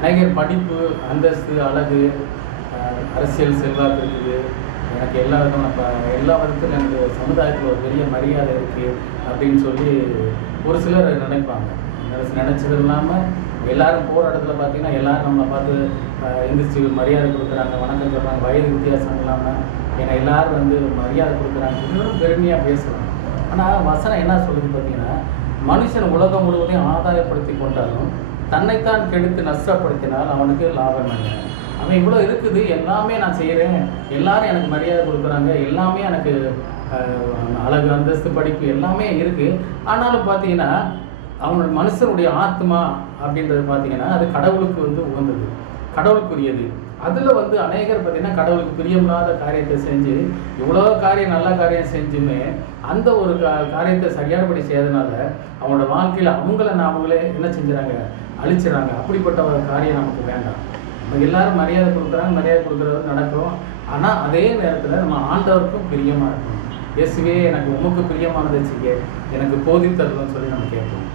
அநேகர் படிப்பு, அந்தஸ்து, அழகு, அரசியல் செல்வாக்கு இருக்குது, எனக்கு எல்லா விதமான எல்லா விதத்திலும் எனக்கு சமுதாயத்தில் ஒரு பெரிய மரியாதை இருக்குது அப்படின்னு சொல்லி ஒரு சிலர் நினைப்பாங்க. நினச்சது இல்லாமல் எல்லோரும் போகிற இடத்துல பார்த்தீங்கன்னா எல்லோரும் நம்மளை பார்த்து எந்திரிச்சு மரியாதை கொடுக்குறாங்க, வணக்கம் சொல்கிறாங்க, வயது வித்தியாசம் இல்லாமல் ஏன்னா எல்லோரும் வந்து மரியாதை கொடுக்குறாங்க, இன்னும் பெருமையாக பேசுகிறாங்க. ஆனால் வசனம் என்ன சொல்லுது பார்த்தீங்கன்னா, மனுஷன் உலகம் முழுவதையும் ஆதாயப்படுத்தி கொண்டாலும் தன்னைத்தான் கெடுத்து நஷ்டப்படுத்தினால் அவனுக்கு லாபம் என்ன? அவன் இவ்வளோ இருக்குது, எல்லாமே நான் செய்கிறேன், எல்லாரும் எனக்கு மரியாதை கொடுக்குறாங்க, எல்லாமே எனக்கு அழகு, அந்தஸ்து, படிப்பு எல்லாமே இருக்குது. ஆனாலும் பார்த்தீங்கன்னா அவனோட மனுஷனுடைய ஆத்மா அப்படின்றது பார்த்தீங்கன்னா அது கடவுளுக்கு வந்து உகந்தது, கடவுளுக்குரியது. அதில் வந்து அநேகர் பார்த்தீங்கன்னா கடவுளுக்கு பிரியமில்லாத காரியத்தை செஞ்சு இவ்வளோ காரியம் நல்ல காரியம் செஞ்சுமே அந்த ஒரு காரியத்தை சரியானபடி செய்யறதுனால அவனோட வாழ்க்கையில் அவங்களே என்ன செஞ்சுறாங்க, அழிச்சிடறாங்க. அப்படிப்பட்ட ஒரு காரியம் நமக்கு வேண்டாம். நம்ம எல்லாரும் மரியாதை கொடுக்குறாங்க, மரியாதை கொடுக்குறது நடக்கிறோம். ஆனால் அதே நேரத்தில் நம்ம ஆண்டவருக்கும் பிரியமாக இருக்கணும். இயேசுவே எனக்கு உமக்கு பிரியமானதை செய்ய எனக்கு போதித்தருன்னு சொல்லி நம்ம கேட்போம்.